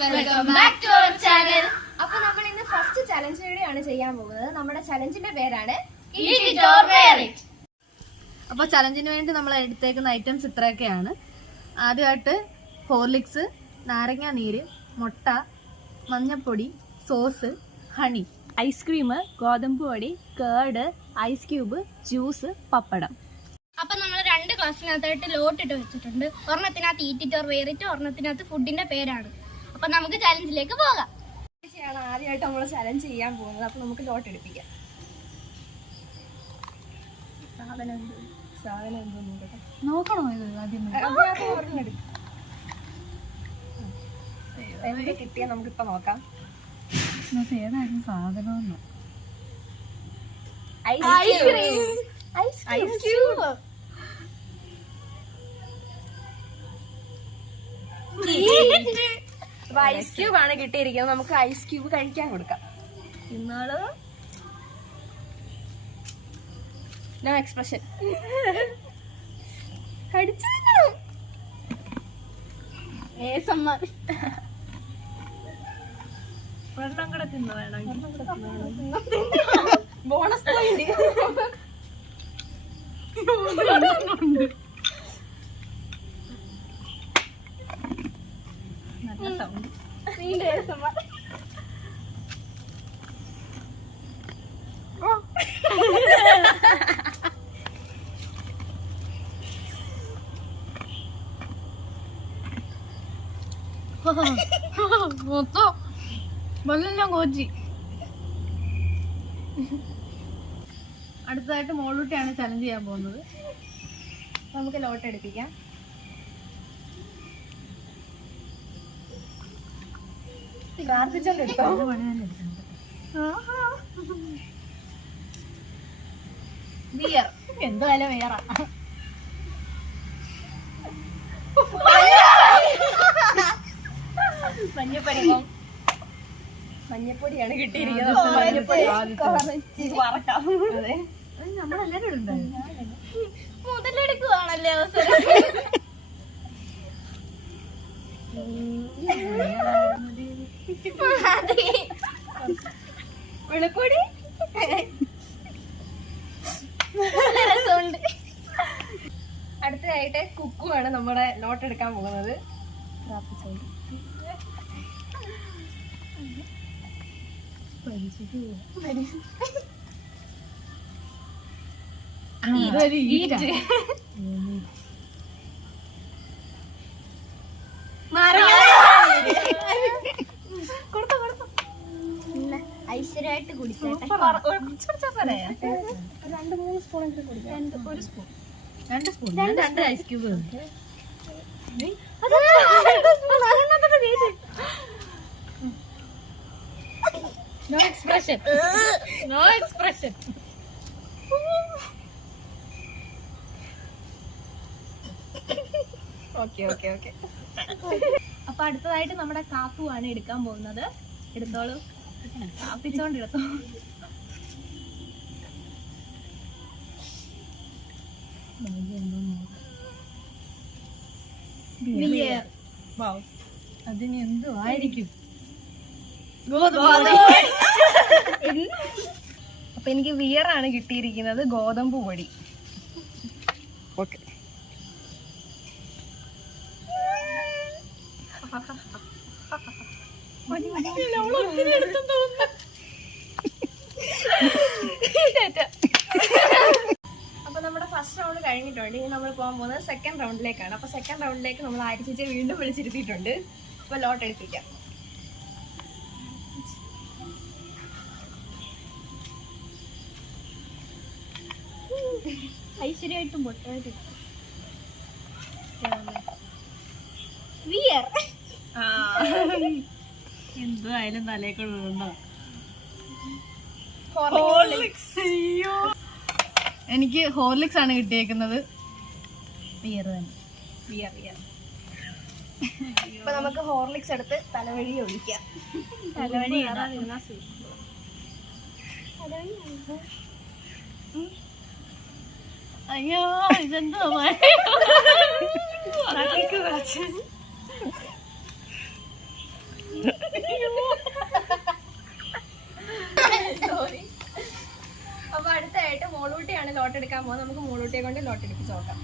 Welcome back to our channel. അപ്പോൾ നമ്മൾ ഇന്ന് ഫസ്റ്റ് ചലഞ്ച് വീഡിയോ ആണ് ചെയ്യാൻ പോകുന്നത്. നമ്മുടെ ചലഞ്ചിന്റെ പേരാണ് Eat it or wear it. അപ്പോൾ ചലഞ്ചിന് വേണ്ടി നമ്മൾ എടുത്തേക്കുന്ന ഐറ്റംസ് ഇത്രയൊക്കെയാണ്. ആദ്യമായിട്ട് ഹോർലിക്സ്, നാരങ്ങ നീര്, മുട്ട, മഞ്ഞപ്പൊടി, സോസ്, ഹണി, ഐസ്ക്രീം, ഗോതമ്പ് പൊടി, കേർഡ്, ഐസ് ക്യൂബ്, ജ്യൂസ്, പപ്പടം. അപ്പൊ നമ്മൾ 2 ഗ്ലാസ്സിനകത്തായിട്ട് ലോട്ടിട്ട് വെച്ചിട്ടുണ്ട്. ഒരെണ്ണത്തിനകത്ത് eat it or wear it, ഒരെണ്ണത്തിനകത്ത് ഫുഡിന്റെ പേരാണ്. അപ്പൊ നമുക്ക് ചലഞ്ചിലേക്ക് പോകാം. ആദ്യമായിട്ട് നമ്മൾ ചലഞ്ച് ചെയ്യാൻ പോകുന്നത്. അപ്പൊ നമുക്ക് ലോട്ട് എടുപ്പിക്കാം. സാധനം എന്തോ നോക്കണോ ഇത് ആദ്യം? എന്ത് കിട്ടിയാൽ നമുക്കിപ്പോ നോക്കാം. ഏതായാലും സാധനം ഐസ് ക്യൂബ്. ഐസ് ക്യൂബ് ആണ് കിട്ടിയിരിക്കുന്നത്. നമുക്ക് ഐസ് ക്യൂബ് കഴിക്കാൻ കൊടുക്കാം. ഇന്നാള് നോ എക്സ്പ്രഷൻ. കടിച്ചു വെള്ളം കൂടെ തിന്നു വേണം. Bonus point. നല്ല സൗണ്ട്. മൊത്തം വെള്ളം ഞാൻ കോച്ചി. അടുത്തതായിട്ട് മോളൂട്ടിയാണ് ചലഞ്ച് ചെയ്യാൻ പോകുന്നത്. നമുക്ക് ലോട്ട് എടുപ്പിക്കാം. പ്രാർത്ഥിച്ചോണ്ടെടുത്തോ. ബിയർ എന്തായാലും വേറെ. മഞ്ഞപ്പൊടിയാണ് കിട്ടിയിരിക്കുന്നത്. നമ്മളെല്ലാരും ഉണ്ടായിരുന്നു. മുതലെടുക്കുവാണല്ലേ അവസരം. വെളുപ്പൊടി. അടുത്തതായിട്ട് കുക്കുമാണ് നമ്മുടെ ലോട്ട് എടുക്കാൻ പോകുന്നത്. ഐശ്വര്യമായിട്ട് കുടിച്ചോട്ടെ. 2-3 സ്പൂണെങ്കിലും കുടിക്കാം. 1 spoon. 2 spoon. 2 ice cube. No expression. No expression. Okay. അപ്പൊ അടുത്തതായിട്ട് നമ്മുടെ കാപ്പുവാണ് എടുക്കാൻ പോകുന്നത്. എടുത്തോളൂ, കാപ്പിച്ചോണ്ടെടുത്തോ. അതിന് എന്തോ ആയിരിക്കും. അപ്പൊ എനിക്ക് വിയറാണ് കിട്ടിയിരിക്കുന്നത്. ഗോതമ്പ് പൊടി. ഓക്കെ. അപ്പൊ നമ്മുടെ ഫസ്റ്റ് റൗണ്ട് കഴിഞ്ഞിട്ടുണ്ട്. ഇനി നമ്മൾ പോകാൻ പോകുന്നത് സെക്കൻഡ് റൗണ്ടിലേക്കാണ്. അപ്പൊ സെക്കൻഡ് റൗണ്ടിലേക്ക് നമ്മൾ ആര്യചേച്ചിയെ വീണ്ടും വിളിച്ചിരുത്തിയിട്ടുണ്ട്. അപ്പൊ ലോട്ട് എടുപ്പിക്കാം. ഐശ്വര്യമായിട്ടും പൊട്ടായിട്ട് വിയർ. എന്തോ ആയാലും തലേക്കുള്ളതുണ്ടോ. എനിക്ക് ഹോർലിക്സ് ആണ് കിട്ടിയേക്കുന്നത്. ബിയർ തന്നെ. വിയർ. ഇപ്പൊ നമുക്ക് ഹോർലിക്സ് എടുത്ത് തലവഴി ഒഴിക്കാം. തലവഴി അയ്യോ ഇതെന്തോ. ലോട്ട് എടുക്കാൻ പോകുന്നത്. നമുക്ക് മൂളൂട്ടിയെ കൊണ്ട് ലോട്ട് എടുപ്പിച്ച് നോക്കാം.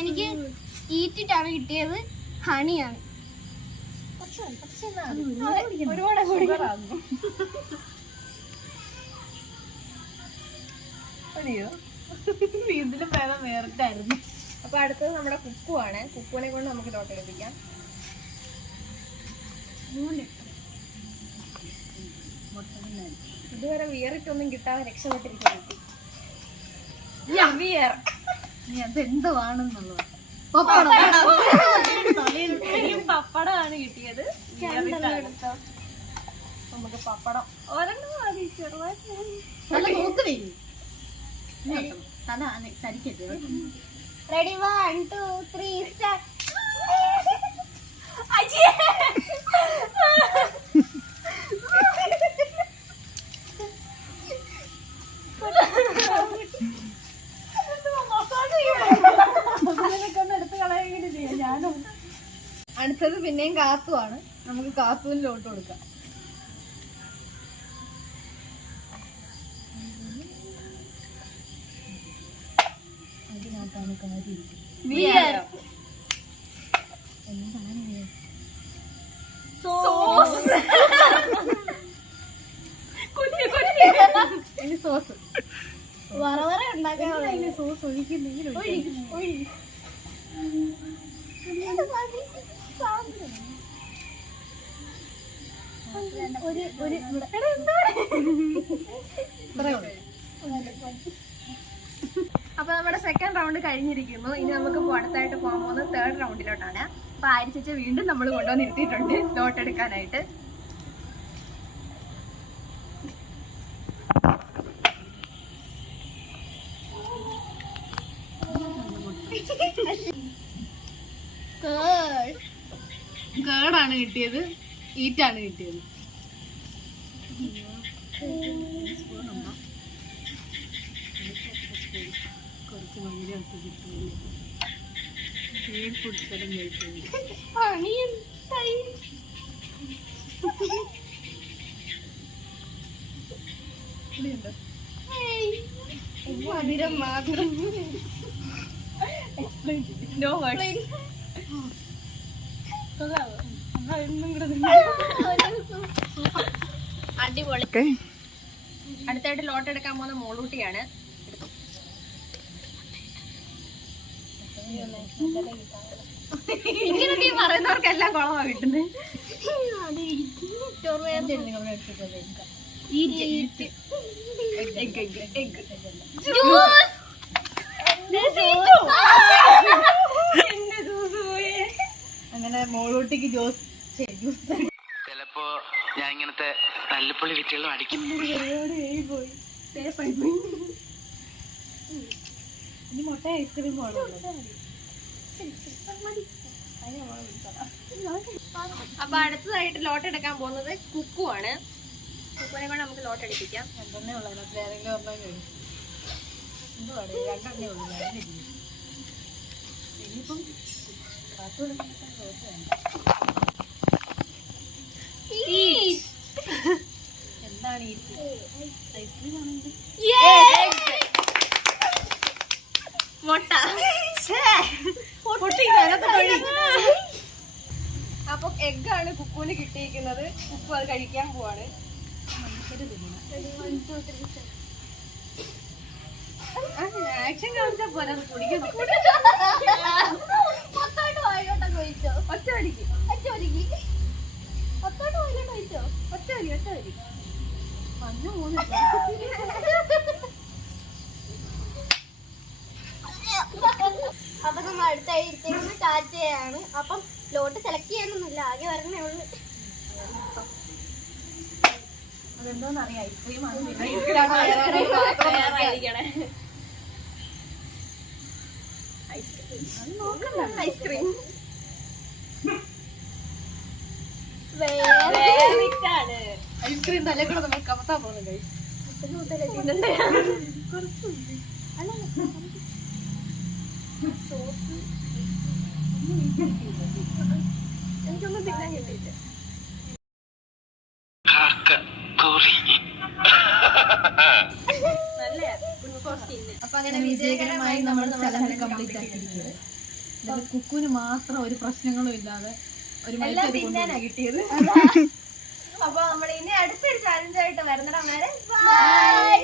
എനിക്ക് ഈറ്റിട്ടാണ് കിട്ടിയത്. ഹണിയാണ്. ഇതിലും വേണം വേറിട്ടായിരുന്നു. അപ്പൊ അടുത്തത് നമ്മുടെ കുക്കുവാണ്. കുക്കുവിനെ കൊണ്ട് നമുക്ക് ലോട്ട് എടുപ്പിക്കാം. ഇതുവരെ വിയറിട്ടൊന്നും കിട്ടാതെ രക്ഷപ്പെട്ടിരിക്കുന്നു. നീ അതെന്തുവാണെന്നുള്ളത് പപ്പടമാണ് കിട്ടിയത്. നമുക്ക് പപ്പടം ഒരെണ്ണം മതി, ചെറുതായിട്ട്. നല്ല നോക്കുന്നേ തല ചരിക്കട്ടെ. Ready 1 2 3 start. അടുത്തത് പിന്നെയും കാത്തുവാണ്. നമുക്ക് കാത്തുവിന് ലോട്ട് കൊടുക്കാം. അതിനകത്താണ് കാര്യം. ബിയർ. ഇനി സോസ്. വറവറ ഉണ്ടാക്കാൻ സോസ് ഒഴിക്കുന്നെങ്കിൽ അപ്പൊ നമ്മുടെ സെക്കൻഡ് റൗണ്ട് കഴിഞ്ഞിരിക്കുന്നു. ഇനി നമുക്ക് അടുത്തായിട്ട് പോകാൻ പോകുന്നത് തേർഡ് റൗണ്ടിലോട്ടാണ്. അപ്പൊ ആരിച്ച വീണ്ടും നമ്മൾ കൊണ്ടുവന്ന് ഇരുത്തിയിട്ടുണ്ട് ലോട്ട് എടുക്കാനായിട്ട്. കേടാണ് കിട്ടിയത്. ഈറ്റാണ് കിട്ടിയത്. കുറച്ച് ഭയങ്കര ഫുഡ്സ്ഥലം കഴിക്കുന്നത്. മധുരം മാത്രം. No words. അടിപൊളി. അടുത്തായിട്ട് ലോട്ട് എടുക്കാൻ പോകുന്ന മോളൂട്ടിയാണ്. ഇങ്ങനൊക്കെ പറയുന്നവർക്കെല്ലാം കുളമാണ് കിട്ടുന്നത്. അങ്ങനെ മോളൂട്ടിക്ക് ജ്യൂസ്. ചിലപ്പോ ഞാൻ ഇങ്ങനത്തെ തല്ലിപ്പൊളി വിറ്റുകളും അടിക്കും. ഇനി മുട്ട ഐസ്ക്രീം അപ്പൊ അടുത്തതായിട്ട് ലോട്ട് എടുക്കാൻ പോകുന്നത് കുക്കുവാണ്. കുക്കുവിനെ കൊണ്ട് നമുക്ക് ലോട്ട് എടുപ്പിക്കാം. രണ്ടെണ്ണേ ഉള്ളൂ. അതിനകത്ത് ഏതെങ്കിലും ഒരെണ്ണം കഴിച്ചു. എന്തുവാണ് രണ്ടെണ്ണേ ഉള്ളൂ. ഇനിയിപ്പം എന്താണ് ഈ ഐസ്ക്രീം ആണെങ്കിൽ മുട്ട. അപ്പൊ എഗ്ഗാണ് കുക്കുവിന് കിട്ടിയിരിക്കുന്നത്. കുക്കു അത് കഴിക്കാൻ പോവാണ്. ആക്ഷൻ കാണിച്ചാ പോലെ കുടിക്കുന്നു. ഒറ്റ വലിക്ക്. ഒറ്റ വലി. അന്ന് മൂന്ന് അപ്പൊ നമ്മൾ അടുത്തായിരിക്കുന്നത് കാച്ചയാണ്. അപ്പം ലോട്ട് സെലക്ട് ചെയ്യാനൊന്നുമില്ല, ആകെ വരണേ ഉള്ളു. അതെന്തോന്നറിയാം. ഐസ്ക്രീം ആണ്. ഐസ്ക്രീം ഐസ്ക്രീം തലേ കൂടെ നമ്മൾ കമത്താൻ പോകുന്നത്. എനിക്കൊന്നും തിന്നാൻ കിട്ടിയില്ല. അപ്പൊ അങ്ങനെ വിജയകരമായി നമ്മൾ ചലഞ്ച് കംപ്ലീറ്റ് ആക്കിയിരിക്കുന്നത്. ഇതിൽ കുക്കുവിന് മാത്രം ഒരു പ്രശ്നങ്ങളും ഇല്ലാതെ ഒരു എല്ലാം തിന്നാനാ കിട്ടിയത്. അപ്പൊ നമ്മൾ ഇനി അടുത്തൊരു ചാലഞ്ചായിട്ട് വരുന്നിടം വരെ ബൈ.